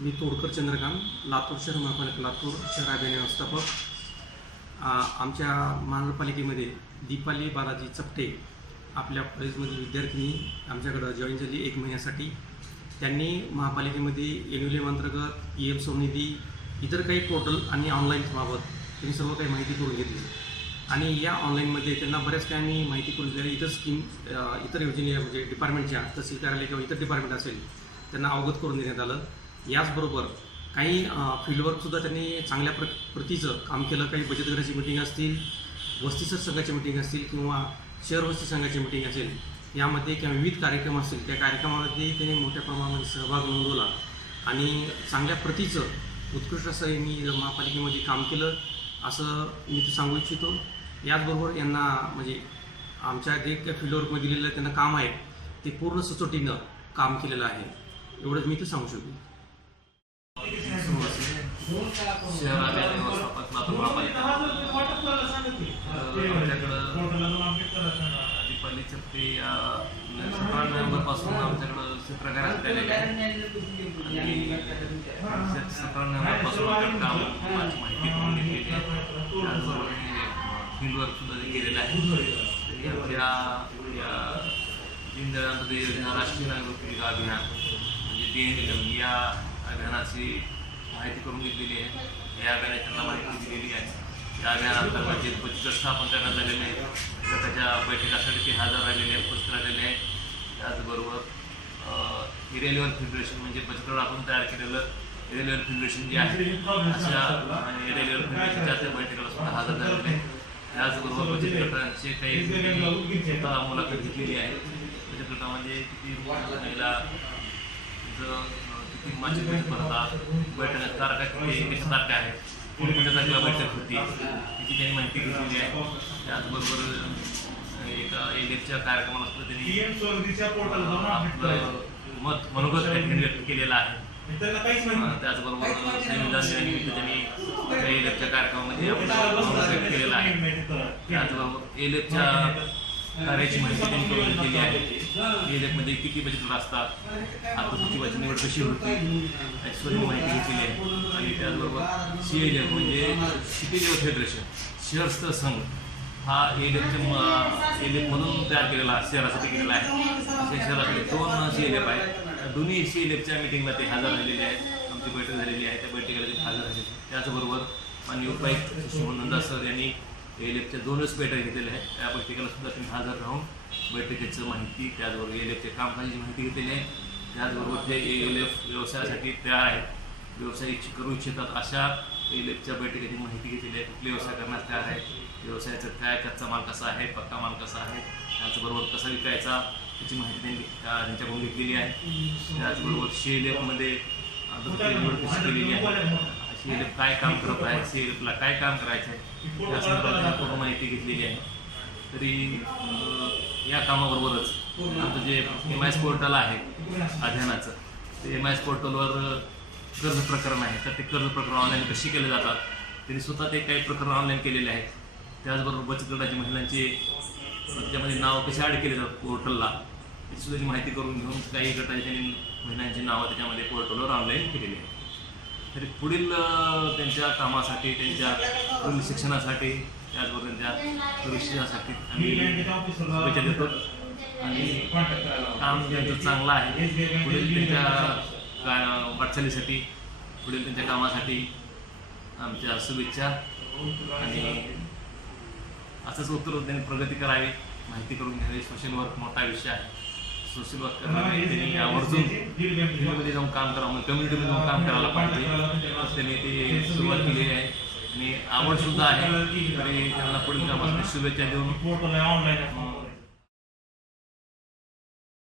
मी तोडकर चंद्रकांत, लातूर शहर महापालिका, लातूर शहर अभियान व्यवस्थापक. आमच्या महानगरपालिकेमध्ये दीपाली बालाजी चपटे आपल्या कॉलेजमधील विद्यार्थिनी आमच्याकडं जॉईन झाली 1 महिन्यासाठी. त्यांनी महापालिकेमध्ये एन्युअल अंतर्गत EM स्वनिधी इतर काही पोर्टल आणि ऑनलाईनबाबत त्यांनी सर्व काही माहिती करून घेतली आणि या ऑनलाईनमध्ये त्यांना बऱ्याच काही आम्ही माहिती करून दिली. इतर स्कीम, इतर योजने म्हणजे डिपार्टमेंटच्या तहसील कार्यालय किंवा इतर डिपार्टमेंट असेल त्यांना अवगत करून देण्यात आलं. याचबरोबर काही फील्डवर्कसुद्धा त्यांनी चांगल्या प्रतीचं काम केलं. काही बचत गटाची मिटिंग असतील, वस्ती संघाची मिटिंग असतील किंवा शहर वस्ती संघाची मिटिंग असेल, यामध्ये किंवा विविध कार्यक्रम असतील, त्या कार्यक्रमामध्ये त्यांनी मोठ्या प्रमाणामध्ये सहभाग नोंदवला आणि चांगल्या प्रतीचं उत्कृष्ट असं यांनी महापालिकेमध्ये काम केलं असं मी ते सांगू इच्छितो. याचबरोबर यांना म्हणजे आमच्या जे काही फील्डवर्कमध्ये दिलेलं त्यांना काम आहे ते पूर्ण सचोटीनं काम केलेलं आहे, एवढंच मी ते सांगू शकतो. शहर अभियान व्यवस्थापक लातूर महापालिका दीपाली चपटे या 17 नोव्हेंबरपासून आमच्याकडं चित्रकारात आलेले आहे आणि 17 नोव्हेंबरपासून कामाची माहिती करून घेतलेली आहे. त्याचबरोबर फील्डवर्क सुद्धा केलेलं आहे. या दीनदयाळ अंत्योदय योजना राष्ट्रीय नागरिक अभियान म्हणजे DNLM या अभियानाची माहिती करून घेतलेली आहे. या अभियानाची त्यांना माहिती दिलेली आहे. या अभियानांतर्गत जे बचत स्थापन करण्यात आलेले आहेत त्याच्या बैठकासाठी ते हजर राहिलेले आहेत, उपस्थित राहिलेले आहेत. त्याचबरोबर एरिया लेवल फेडरेशन म्हणजे बचत गट आपण तयार केलेलं एरिया लेवल फेडरेशन जे आहे अशा एरिया लेवल फेडरेशनच्या त्या बैठकीला सुद्धा हजर झालेले आहेत. त्याचबरोबर बचत गटांचे काही मुलाखत घेतलेली आहे. बचत गटामध्ये किती महिला किती मासिक बचत भरतात, बैठक तारखा किती कशा तारखा आहेत, कोणत्या तारखेला बैठक होती याची त्यांनी माहिती घेतलेली आहे. त्याचबरोबर एका एलेफच्या कार्यक्रमाला सुद्धा त्यांनी आपलं मनोगत व्यक्त केलेलं आहे. त्याचबरोबर संविधान दिनानिमित्त त्यांनी एलेफच्या कार्यक्रमामध्ये मनोगत व्यक्त केलेलं आहे. त्याचबरोबर एलेफच्या कार्याची माहिती त्यांनी करून घेतलेली आहे. एलेफमध्ये किती बचत असतात, आता सचिवाची निवड कशी होती याची सर्व माहिती घेतलेली आहे. आणि त्याचबरोबर CLF म्हणजे सिटी लेवल फेडरेशन शहरस्थ संघ हा एलेफमधून तयार केलेला शहरासाठी केलेला आहे. अशा शहरासाठी 2 CLF आहेत. दोन्ही CLFच्या मिटिंगला ते हजर राहिलेले आहेत. आमची बैठक झालेली आहे, त्या बैठकीला ते हजर राहिलेले. त्याचबरोबर माननीय उपायुक्त सुमन सर यांनी एलेफच्या 2च बैठक घेतलेल्या आहेत. त्या बैठकीला सुद्धा तुम्ही हजर राहून बैठकीचं माहिती, त्याचबरोबर एलेफच्या कामकाजाची माहिती घेतलेली आहे. त्याचबरोबर ते एलेफ व्यवसायासाठी तयार आहेत, व्यवसाय करू इच्छितात अशा एलेफच्या बैठकीची माहिती घेतलेली आहे. कुठले व्यवसाय करण्यास तयार आहे, व्यवसायाचं काय, कच्चा माल कसा आहे, पक्का माल कसा आहे, त्याचबरोबर कसा विकायचा याची माहिती त्यांनी त्यांच्याकडून घेतलेली आहे. त्याचबरोबर CLFमध्ये निवड कशी केलेली आहे, CLF काय काम करत आहे, CLFला काय काम करायचं आहे या संदर्भात पूर्ण माहिती घेतलेली आहे. तरी या कामाबरोबरच आमचं जे MIS पोर्टल आहे अध्ययनाचं, ते MIS पोर्टलवर कर्ज प्रकरण आहे, तर ते कर्ज प्रकरण ऑनलाईन कशी केले जातात त्यांनी स्वतः ते काही प्रकरण ऑनलाईन केलेले आहेत. त्याचबरोबर बचत गटाची महिलांचे त्याच्यामध्ये नाव कसे ॲड केले जातात पोर्टलला याची सुद्धा माहिती करून घेऊन काही गटाची त्यांनी महिलांची नावं त्याच्यामध्ये पोर्टलवर ऑनलाईन केलेली आहेत. तरी पुढील त्यांच्या कामासाठी, त्यांच्या पुढील शिक्षणासाठी, त्याचबरोबर त्यांच्या परीक्षेसाठी आम्ही शुभेच्छा देतो आणि काम त्यांचं चांगलं आहे. पुढील त्यांच्या वाटचालीसाठी, पुढील त्यांच्या कामासाठी आमच्या शुभेच्छा आणि असंच उत्तर त्यांनी प्रगती करावी, माहिती करून घ्यावी. सोशल वर्क मोठा विषय आहे. सोशल वर्क करणारे त्यांनी आवर्जून फील्डमध्ये जाऊन काम करावं, कम्युनिटीमध्ये जाऊन काम करायला पाहिजे. त्यांनी ते सुरुवात केलेली आहे आणि आवडसुद्धा आहे. तरी त्यांना पुढील कामासाठी शुभेच्छा देऊन